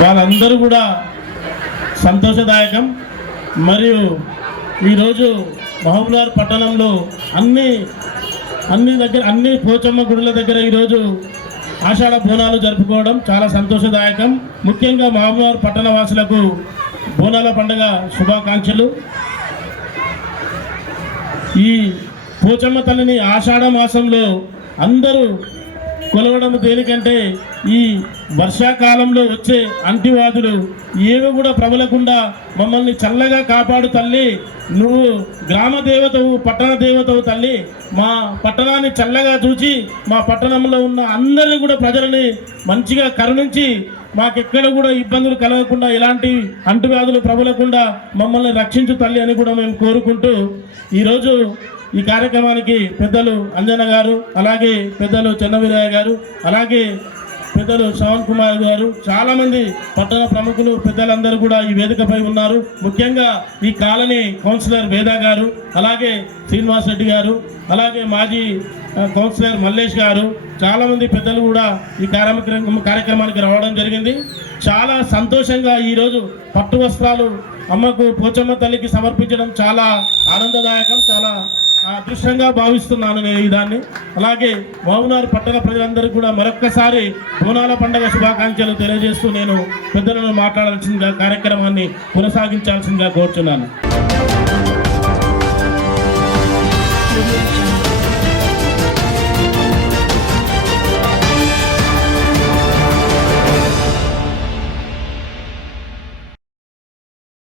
వాళ్ళందరూ కూడా సంతోషదాయకం. మరియు ఈరోజు మహబూబ్నగర్ పట్టణంలో అన్ని అన్ని దగ్గర అన్ని పోచమ్మ గుడుల దగ్గర ఈరోజు ఆషాఢ బోనాలు జరుపుకోవడం చాలా సంతోషదాయకం. ముఖ్యంగా మహబూబ్నగర్ పట్టణ వాసులకు బోనాల పండుగ శుభాకాంక్షలు. ఈ పోచమ్మ తల్లిని ఆషాఢ మాసంలో అందరూ కొలవడం దేనికంటే ఈ వర్షాకాలంలో వచ్చే అంటివాదులు ఏవి కూడా ప్రబలకుండా మమ్మల్ని చల్లగా కాపాడు తల్లి. నువ్వు గ్రామ దేవతవు పట్టణ దేవతవు తల్లి. మా పట్టణాన్ని చల్లగా చూచి మా పట్టణంలో ఉన్న అందరిని కూడా ప్రజలని మంచిగా కరుణించి మాకెక్కడ కూడా ఇబ్బందులు కలగకుండా ఎలాంటి అంటువ్యాధులు ప్రబలకుండా మమ్మల్ని రక్షించు తల్లి అని కూడా మేము కోరుకుంటూ ఈరోజు ఈ కార్యక్రమానికి పెద్దలు అంజన గారు అలాగే పెద్దలు చెన్నవీరయ్య గారు అలాగే పెద్దలు శ్రవణ్ కుమార్ గారు చాలామంది పట్టణ ప్రముఖులు పెద్దలందరూ కూడా ఈ వేదికపై ఉన్నారు. ముఖ్యంగా ఈ కాలనీ కౌన్సిలర్ వేద గారు అలాగే శ్రీనివాస్ రెడ్డి గారు అలాగే మాజీ కౌన్సిలర్ మల్లేష్ గారు చాలామంది పెద్దలు కూడా ఈ కార్యక్రమం కార్యక్రమానికి రావడం జరిగింది. చాలా సంతోషంగా ఈరోజు పట్టు వస్త్రాలు అమ్మకు పోచమ్మ తల్లికి సమర్పించడం చాలా ఆనందదాయకం చాలా అదృష్టంగా భావిస్తున్నాను నేను ఈ దాన్ని. అలాగే మహబూబ్నగర్ పట్టణ ప్రజలందరూ కూడా మరొక్కసారి బోనాల పండుగ శుభాకాంక్షలు తెలియజేస్తూ నేను పెద్దలను మాట్లాడాల్సిందిగా కార్యక్రమాన్ని కొనసాగించాల్సిందిగా కోరుచున్నాను.